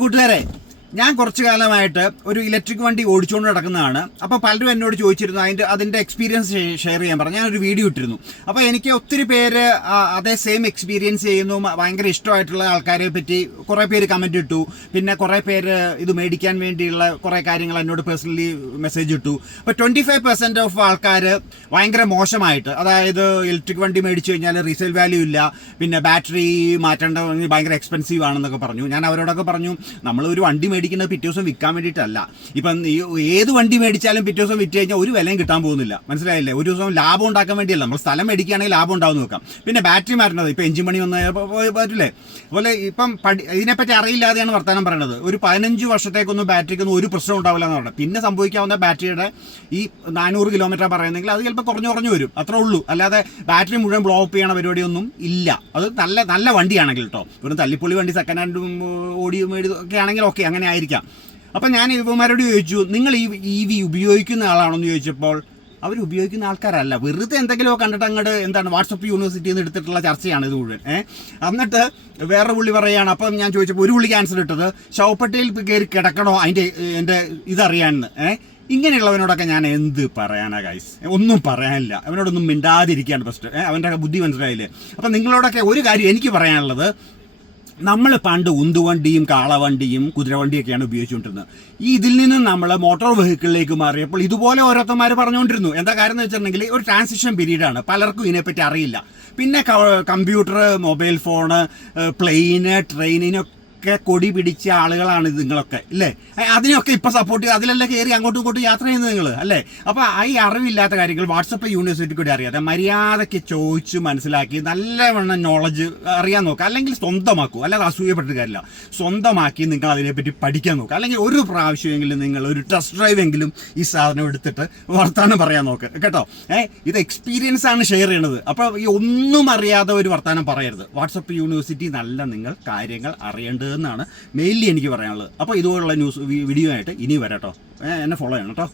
കൂട്ടുകാരെ, ഞാൻ കുറച്ചു കാലമായിട്ട് ഒരു ഇലക്ട്രിക് വണ്ടി ഓടിച്ചുകൊണ്ട് നടക്കുന്നതാണ്. അപ്പോൾ പലരും എന്നോട് ചോദിച്ചിരുന്നു അതിൻ്റെ എക്സ്പീരിയൻസ് ഷെയർ ചെയ്യാൻ പറഞ്ഞു. ഞാനൊരു വീഡിയോ ഇട്ടിരുന്നു. അപ്പോൾ എനിക്ക് ഒത്തിരി പേര് അതേ സെയിം എക്സ്പീരിയൻസ് ചെയ്യുന്നു, ഭയങ്കര ഇഷ്ടമായിട്ടുള്ള ആൾക്കാരെ പറ്റി കുറേ പേര് കമൻറ്റ് ഇട്ടു. പിന്നെ കുറേ പേര് ഇത് മേടിക്കാൻ വേണ്ടിയുള്ള കുറേ കാര്യങ്ങൾ എന്നോട് പേഴ്സണലി മെസ്സേജ് ഇട്ടു. അപ്പോൾ 25% ഓഫ് ആൾക്കാർ ഭയങ്കര മോശമായിട്ട്, അതായത് ഇലക്ട്രിക് വണ്ടി മേടിച്ചു കഴിഞ്ഞാൽ റീസെയിൽ വാല്യൂ ഇല്ല, പിന്നെ ബാറ്ററി മാറ്റേണ്ട ഭയങ്കര എക്സ്പെൻസീവ് ആണെന്നൊക്കെ പറഞ്ഞു. ഞാൻ അവരോടൊക്കെ പറഞ്ഞു, നമ്മളൊരു വണ്ടി മേടിക്കുന്നത് പിറ്റേ ദിവസം വിൽക്കാൻ വേണ്ടിയിട്ടല്ല. ഇപ്പം ഏത് വണ്ടി മേടിച്ചാലും പിറ്റേ ദിവസം വിറ്റ് കഴിഞ്ഞാൽ ഒരു വിലയും കിട്ടാൻ പോകുന്നില്ല. മനസ്സിലായില്ലേ? ഒരു ദിവസം ലാഭം ഉണ്ടാക്കാൻ വേണ്ടിയല്ല. നമ്മൾ സ്ഥലം മേടിക്കുകയാണെങ്കിൽ ലാഭം ഉണ്ടാവും നോക്കാം. പിന്നെ ബാറ്ററി മാറ്റുന്നത്, ഇപ്പം എഞ്ചിൻ പണി വന്ന് പറ്റില്ലേ? അതുപോലെ ഇപ്പം ഇതിനെപ്പറ്റി അറിയില്ലാതെയാണ് വർത്തമാനം പറയുന്നത്. ഒരു 15 വർഷത്തേക്കൊന്നും ബാറ്ററിക്കൊന്നും ഒരു പ്രശ്നം ഉണ്ടാവില്ല എന്ന് പറഞ്ഞത്. പിന്നെ സംഭവിക്കാവുന്ന ബാറ്ററിയുടെ ഈ 400 കിലോമീറ്റർ പറയുന്നെങ്കിൽ അത് ചിലപ്പോൾ കുറഞ്ഞു വരും, അത്രേ ഉള്ളൂ. അല്ലാതെ ബാറ്ററി മുഴുവൻ ബ്ലോ അപ്പ് ചെയ്യണ പരിപാടിയൊന്നും ഇല്ല. അത് നല്ല വണ്ടിയാണെങ്കിൽ കേട്ടോ. ഒരു തല്ലിപ്പൊളി വണ്ടി സെക്കൻഡ് ഹാൻഡ് ഒക്കെ ആണെങ്കിൽ ഓക്കെ, അങ്ങനെ ആയിരിക്കാം. അപ്പം ഞാൻ ഇവന്മാരോട് ചോദിച്ചു, നിങ്ങൾ ഈ EV ഉപയോഗിക്കുന്ന ആളാണെന്ന് ചോദിച്ചപ്പോൾ അവർ ഉപയോഗിക്കുന്ന ആൾക്കാരല്ല, വെറുതെ എന്തെങ്കിലുമൊക്കെ കണ്ടിട്ട് അങ്ങോട്ട് എന്താണ് വാട്സപ്പ് യൂണിവേഴ്സിറ്റിയിൽ നിന്ന് എടുത്തിട്ടുള്ള ചർച്ചയാണ് ഇത് മുഴുവൻ. എന്നിട്ട് വേറെ പുള്ളി പറയുകയാണ്. അപ്പം ഞാൻ ചോദിച്ചപ്പോൾ ഒരു പുള്ളിക്ക് ആൻസർ ഇട്ടത്, ശവപ്പെട്ടിയിൽ കയറി കിടക്കണോ എൻ്റെ ഇതറിയാമെന്ന്. ഇങ്ങനെയുള്ളവനോടൊക്കെ ഞാൻ എന്ത് പറയാനാ ഗൈസ്? ഒന്നും പറയാനില്ല. അവനോടൊന്നും മിണ്ടാതിരിക്കുകയാണ് ഫസ്റ്റ്. അവൻ്റെ ബുദ്ധി മനസ്സിലായില്ലേ? അപ്പം നിങ്ങളോടൊക്കെ ഒരു കാര്യം എനിക്ക് പറയാനുള്ളത്, നമ്മൾ പണ്ട് ഉന്തുവണ്ടിയും കാളവണ്ടിയും കുതിരവണ്ടിയൊക്കെയാണ് ഉപയോഗിച്ചുകൊണ്ടിരുന്നത്. ഇതിൽ നിന്ന് നമ്മൾ മോട്ടോർ വെഹിക്കിളിലേക്ക് മാറിയപ്പോൾ ഇതുപോലെ ഓരോരുത്തന്മാർ പറഞ്ഞുകൊണ്ടിരുന്നു. എന്താ കാര്യം എന്ന് വെച്ചിട്ടുണ്ടെങ്കിൽ ഒരു ട്രാൻസിഷൻ പീരീഡാണ്. പലർക്കും ഇതിനെപ്പറ്റി അറിയില്ല. പിന്നെ കമ്പ്യൂട്ടർ, മൊബൈൽ ഫോണ്, പ്ലെയിന്, ട്രെയിനിനൊക്കെ കൊടി പിടിച്ച ആളുകളാണ് നിങ്ങളൊക്കെ, ഇല്ലേ? അതിനെയൊക്കെ ഇപ്പം സപ്പോർട്ട് ചെയ്ത് അതിലെല്ലാം കയറി അങ്ങോട്ടും ഇങ്ങോട്ടും യാത്ര ചെയ്യുന്നത് നിങ്ങൾ, അല്ലേ? അപ്പോൾ ഈ അറിവില്ലാത്ത കാര്യങ്ങൾ വാട്സപ്പ് യൂണിവേഴ്സിറ്റി കൂടി അറിയാതെ മര്യാദയ്ക്ക് ചോദിച്ച് മനസ്സിലാക്കി നല്ലവണ്ണം നോളജ് അറിയാൻ നോക്കുക. അല്ലെങ്കിൽ സ്വന്തമാക്കൂ, അല്ലാതെ അസൂയപ്പെട്ടിട്ട് കാര്യമില്ല. സ്വന്തമാക്കി നിങ്ങൾ അതിനെപ്പറ്റി പഠിക്കാൻ നോക്കുക. അല്ലെങ്കിൽ ഒരു പ്രാവശ്യമെങ്കിലും നിങ്ങൾ ഒരു ടെസ്റ്റ് ഡ്രൈവ് എങ്കിലും ഈ സാധനം എടുത്തിട്ട് വർത്തമാനം പറയാൻ നോക്ക് കേട്ടോ. ഇത് എക്സ്പീരിയൻസ് ആണ് ഷെയർ ചെയ്യണത്. അപ്പോൾ ഈ ഒന്നും അറിയാതെ ഒരു വർത്തമാനം പറയരുത്. വാട്സപ്പ് യൂണിവേഴ്സിറ്റി നല്ല നിങ്ങൾ കാര്യങ്ങൾ അറിയേണ്ടത് എന്നാണ് മെയിൻലി എനിക്ക് പറയാനുള്ളത്. അപ്പോൾ ഇതുപോലുള്ള വീഡിയോ ആയിട്ട് ഇനി വരാം കേട്ടോ. എന്നെ ഫോളോ ചെയ്യണം കേട്ടോ.